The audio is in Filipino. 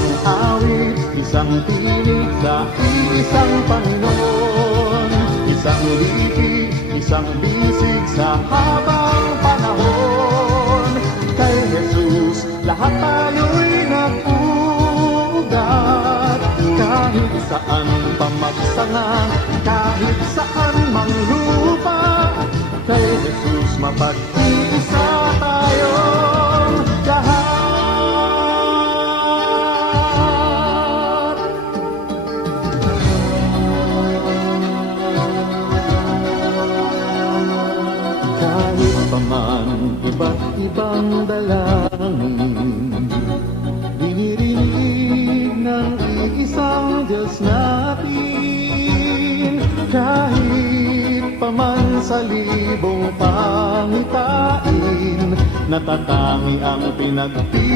isang awit, isang tinig sa isang Panginoon, isang lipi, isang bisig sa habang panahon. Kay Jesus, lahat tayo'y nag-ugat, kahit saan pamaksangan, kahit saan mang lupa. Kay Jesus, mapag-iisa tayong lahat. Kahit pa man iba't ibang dalangin, dinirinig ng iisang Diyos natin. Kahit pa man sa libong pangitain, natatangi ang pinagpipilian.